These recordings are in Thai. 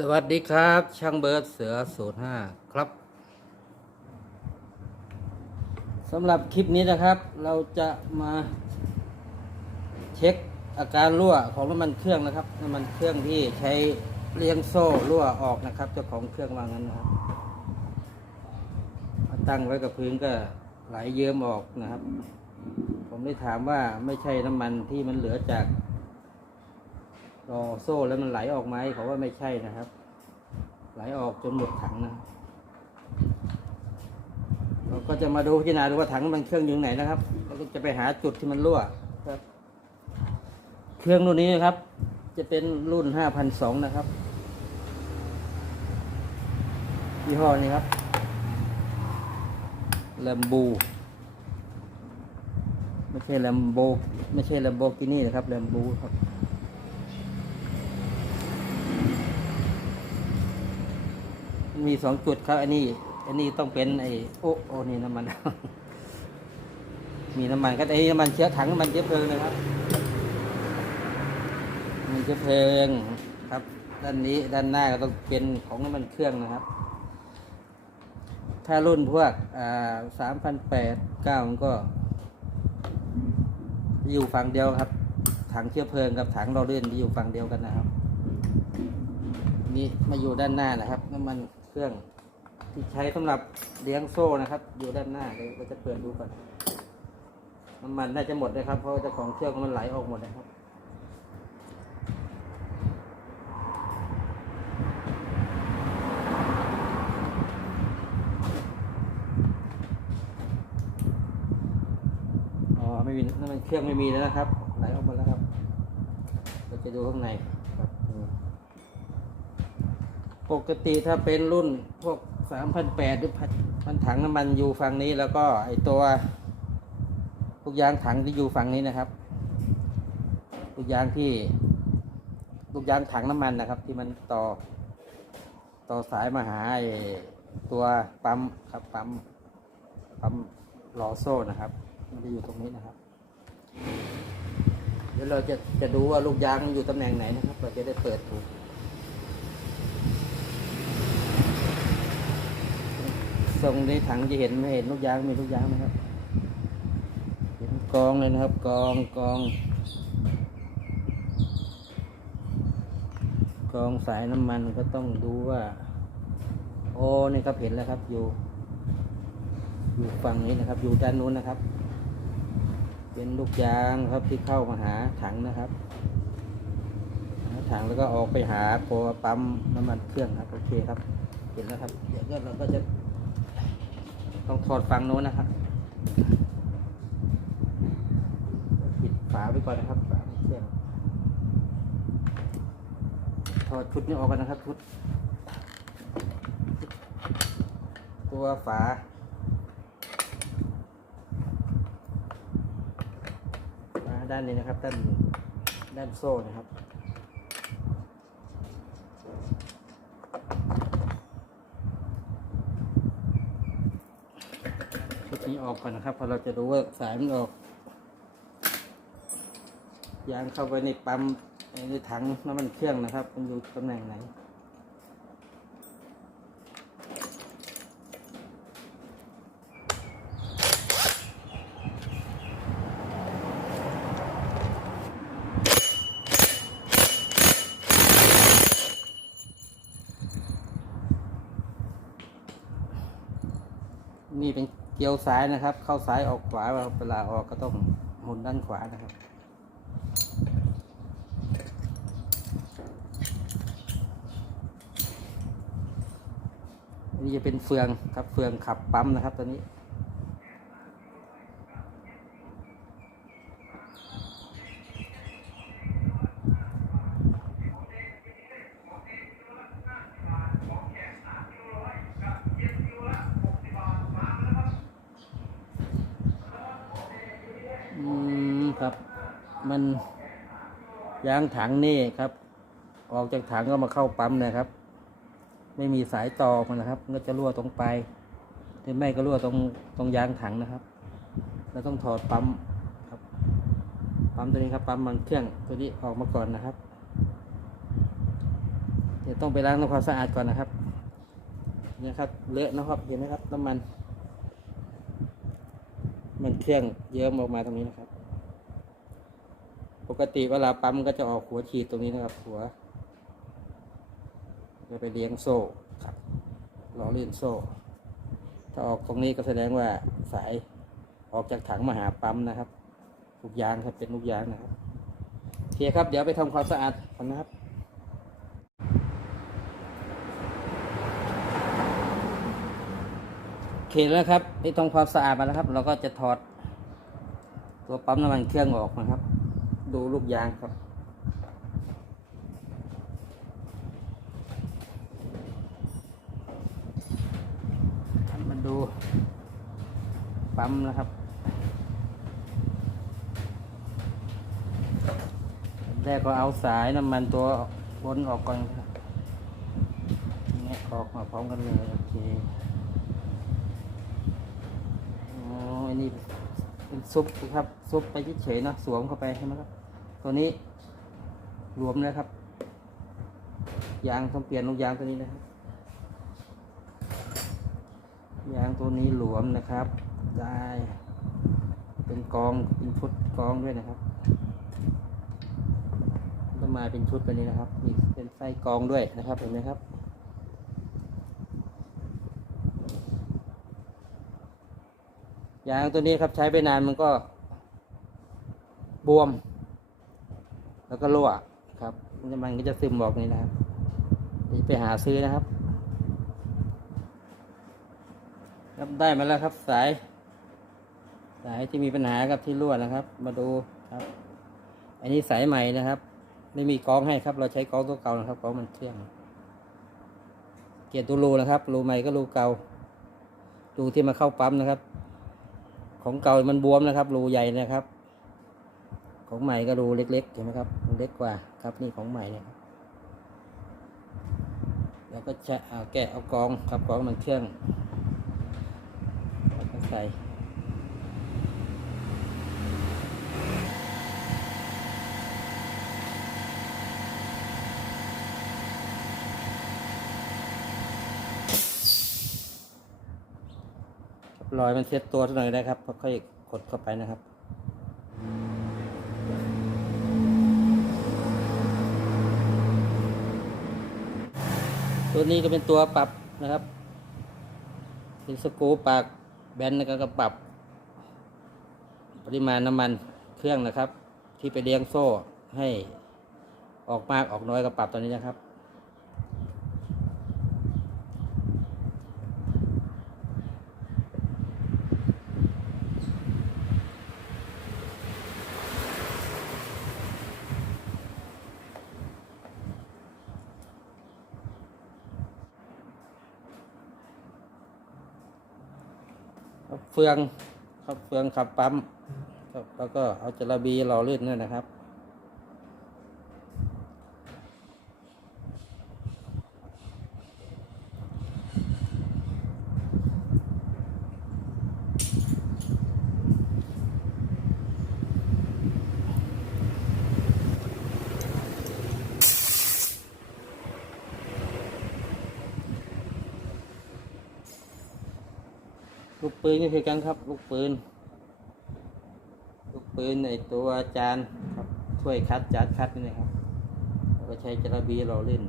สวัสดีครับ ช่างเบิร์ดเสือศูนย์ห้าครับสำหรับคลิปนี้นะครับ เราจะมาเช็คอาการรั่วของน้ำมันเครื่องนะครับน้ำมันเครื่องที่ใช้เลี้ยงโซ่รั่วออกนะครับเจ้าของเครื่องวางั้นนะครับตั้งไว้กับพื้นก็ไหลเยิ้มออกนะครับ ผมได้ถามว่าไม่ใช่น้ำมันที่มันเหลือจาก รอโซ่แล้วมันไหลออกไหมเขาว่าไม่ใช่นะครับ ไหลออกจนหมดถังนะเราก็จะมาดูพิจารณาดูว่าถังมันเครื่องอยู่ไหนนะครับเราก็จะไปหาจุดที่มันรั่วครับ เครื่องรุ่นนี้นะครับ จะเป็นรุ่น 5,200 นะครับยี่ห้อนี้ครับแลมบูไม่ใช่แลมโบไม่ใช่แลมโบกินี่นะครับแลมบูครับ มีสองจุดครับอันนี้ อันนี้ต้องเป็นไอ้โอ้โอนี่น้ำมัน มีน้ำมันก็ไอ้น้ำมันเชื้อถังน้ำมันเชื้อเพลิงนะครับมันเชื้อเพลิงครับ ด้านนี้ด้านหน้าก็ต้องเป็นของน้ำมันเครื่องนะครับ ถ้ารุ่นพวกอ่าสามพันแปดเก้ามันก็ อยู่ฝั่งเดียวครับ ถังเชื้อเพลิงกับถังเราเลื่อนที่อยู่ฝั่งเดียวกันนะครับนี่มาอยู่ด้านหน้านะครับน้ำมัน เครื่องที่ใช้สำหรับเลี้ยงโซ่นะครับ อยู่ด้านหน้าเดี๋ยวเราจะเปิดดูก่อนน้ำมันน่าจะหมดนะครับ เพราะเจ้าของเครื่องมันไหลออกหมดนะครับอ๋อไม่มีน้ำมันเครื่องไม่มีแล้วนะครับ ไหลออกหมดแล้วครับ เราจะดูข้างใน ปกติถ้าเป็นรุ่นพวกสามพันแปดหรือพันมันถังน้ำมันอยู่ฝั่งนี้แล้วก็ไอตัวลูกยางถังที่อยู่ฝั่งนี้นะครับลูกยางที่ลูกยางถังน้ำมันนะครับ ที่มันต่อ ต่อสายมาหาไอตัวปั๊มครับปั๊มปั๊มลอโซ่นะครับ มันจะอยู่ตรงนี้นะครับ เดี๋ยวเราจะจะดูว่าลูกยางอยู่ตำแหน่งไหนนะครับ เราจะได้เปิดถูก ทรงในถังจะเห็นไม่เห็นลูกยางมีลูกยางไหมครับเห็นกองเลยนะครับ กองกอง กองสายน้ำมันก็ต้องดูว่า โอ้นี่ครับเห็นแล้วครับ อยู่ อยู่ฝั่งนี้นะครับ อยู่ด้านนู้นนะครับ เป็นลูกยางครับที่เข้ามาหาถังนะครับถังแล้วก็ออกไปหาตัวปั๊มน้ำมันเครื่องครับ โอเคครับ เห็นแล้วครับ เดี๋ยวก็เราก็จะ ต้องถอดฝั่งโน้นนะครับปิดฝาไว้ก่อนนะครับฝาเครื่องถอดชุดนี้ออกกันนะครับชุด ตัวฝาด้านนี้นะครับ ด้านด้านโซ่นะครับ ชุดนี้ ออกก่อนนะครับเพอเราจะดูว่าสายมันออก ยางเข้าไปในปั๊มในถังน้ำมันเครื่องนะครับ มันอยู่ตำแหน่งไหน นี่ เกี่ยวซ้ายนะครับ เข้าซ้ายออกขวาเวลาออกก็ต้องหมุนด้านขวานะครับอันนี้จะเป็นเฟืองครับเฟืองขับปั๊มนะครับตัวนี้ อืมครับ มันยางถังนี่ครับ ออกจากถังก็มาเข้าปั๊มนะครับ ไม่มีสายต่อมันนะครับก็จะรั่วตรงไปหรือไม่ก็รั่วตรงตรงยางถังนะครับเราต้องถอดปั๊มครับ ปั๊มตัวนี้ครับปั๊มมันเครื่องตัวนี้ออกมาก่อนนะครับเดี๋ยวต้องไปล้างทำความสะอาดก่อนนะครับเนี่ยครับเลอะนะครับเห็นไหมครับน้ำมัน มันเครื่องเยิ้มออกมาตรงนี้นะครับ ปกติเวลาปั๊มก็จะออกหัวฉีดตรงนี้นะครับ หัว จะไปเลี้ยงโซ่ครับล้อเลื่อนโซ่ ถ้าออกตรงนี้ก็แสดงว่าสายออกจากถังมาหาปั๊มนะครับลูกยางครับเป็นลูกยางนะครับโอเคครับ เดี๋ยวไปทำความสะอาดก่อนนะครับโอเคแล้วครับนี่ทำความสะอาดมาแล้วครับ เราก็จะถอดตัวปั๊มน้ำมันเครื่องออกนะครับ ดูลูกยางครับ มาดู ปั๊มนะครับ แรกก็เอาสายน้ำมันตัวบนออกก่อนครับแงะออกมาพร้อมกันเลย โอเคอ๋ออันนี้ เป็นซุปนะครับซุปไปเฉยๆนะสวมเข้าไปใช่ไหมครับ ตัวนี้รวมนะครับยางต้องเปลี่ยนลูกยางตัวนี้นะครับยางตัวนี้หลวมนะครับ ได้ เป็นกองเป็นชุดกองด้วยนะครับก็มาเป็นชุดตัวนี้นะครับมีเป็นไส้กองด้วยนะครับเห็นไหมครับ ยางตัวนี้ครับใช้ไปนานมันก็ บวม แล้วก็รั่วครับมันก็จะซึมบอกนี่นะครับไปหาซื้อนะครับครับได้มาแล้วครับสาย สายที่มีปัญหากับที่รั่วนะครับ มาดูครับ อันนี้สายใหม่นะครับ ไม่มีกล้องให้ครับ เราใช้กล้องตัวเก่านะครับกล้องมันเครื่องเกียร์ตัวรูนะครับรูใหม่ก็รูเก่ารูที่มาเข้าปั๊มนะครับ ของเก่ามันบวมนะครับรูใหญ่นะครับ ของใหม่ก็รูเล็กๆเห็นไหมครับเล็กกว่าครับนี่ของใหม่เนี่ยครับแล้วก็จะเอาแกะเอากองครับกองมันเครื่องใส่ รอยมันเช็ดตัวเท่าไหร่ได้ครับค่อยๆกดเข้าไปนะครับตัวนี้ก็เป็นตัวปรับนะครับเป็นสกรูปากแบนแล้วก็ปรับ ปริมาณน้ำมันเครื่องนะครับ ที่ไปเลี้ยงโซ่ให้ออกมากออกน้อยก็ปรับตัวนี้นะครับ บเฟืองครับเฟืองขับปั๊มครับแล้วก็เอาจระบีหล่อลื่นเนี่ยนะครับ ปืนก็คือกันครับ ลูกปืน ลูกปืนในตัวจานครับถ้วยคัดจานคัดนี่นะครับเราก็ใช้จระบีเราเล่น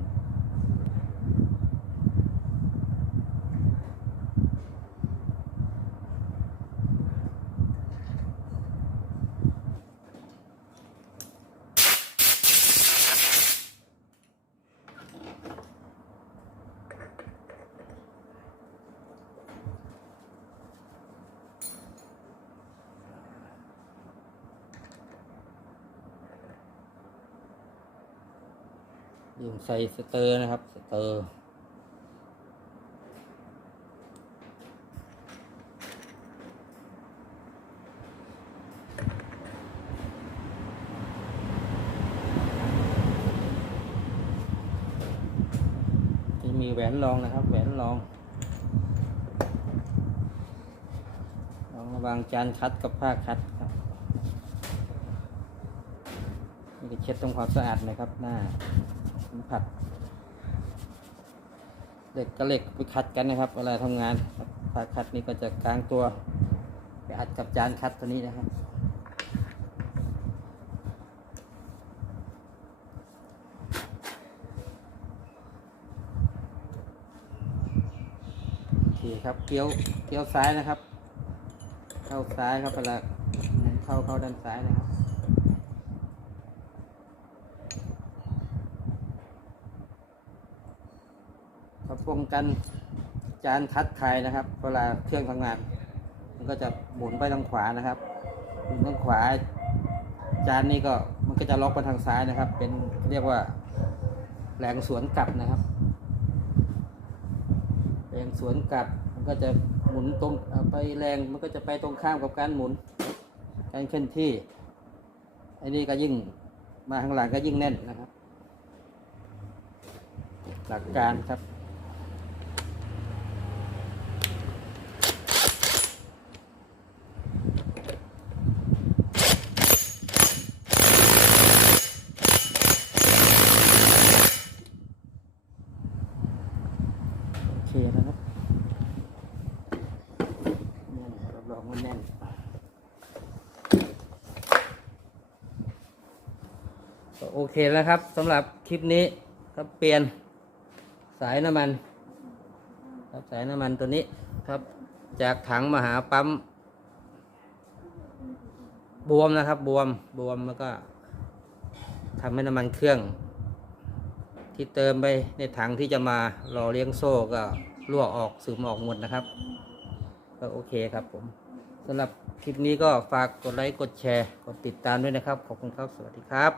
ยิงใส่สเตอร์นะครับ สเตอร์จะมีแหวนรองนะครับ แหวนรองรองระวางจานคัดกับผ้าคัดครับนี่เช็ดทำความสะอาดนะครับหน้า สัมผัสเหล็กกับเหล็กไปขัดกันนะครับเวลาทำงานครับฝาขัดนี่ก็จะกลางตัวไปอัดกับจานคัดตัวนี้นะครับโอเคครับเกี้ยวเกี้ยวซ้ายนะครับ เข้าซ้ายครับเวลาเข้าเข้าด้านซ้ายนะครับ ก็ ป้องกันจานคัดคายนะครับ เวลาเครื่องทำงาน มันก็จะหมุนไปทางขวานะครับหมุนทางขวา จานนี้ก็มันก็จะล็อกไปทางซ้ายนะครับ เป็นเรียกว่าแรงสวนกลับนะครับแรงสวนกลับมันก็จะหมุนตรงไปแรงมันก็จะไปตรงข้ามกับการหมุน การเคลื่อนที่อ้นี่ก็ยิ่งมาข้างหลังก็ยิ่งแน่นนะครับ หลักการครับ โอเคนะครับแน่นรับรองว่าแน่นก็โอเคแล้วครับสำหรับคลิปนี้ก็เปลี่ยนสายน้ำมันครับสายน้ำมันตัวนี้ครับจากถังมาหาปั๊มบวมนะครับบวมบวมแล้วก็ทำให้น้ำมันเครื่อง ที่เติมไปในถังที่จะมารอเลี้ยงโซ่ก็รั่วออกซึมออกหมดนะครับ ก็โอเคครับผมสำหรับคลิปนี้ก็ฝากกดไลค์กดแชร์ กดติดตามด้วยนะครับ ขอบคุณครับ สวัสดีครับ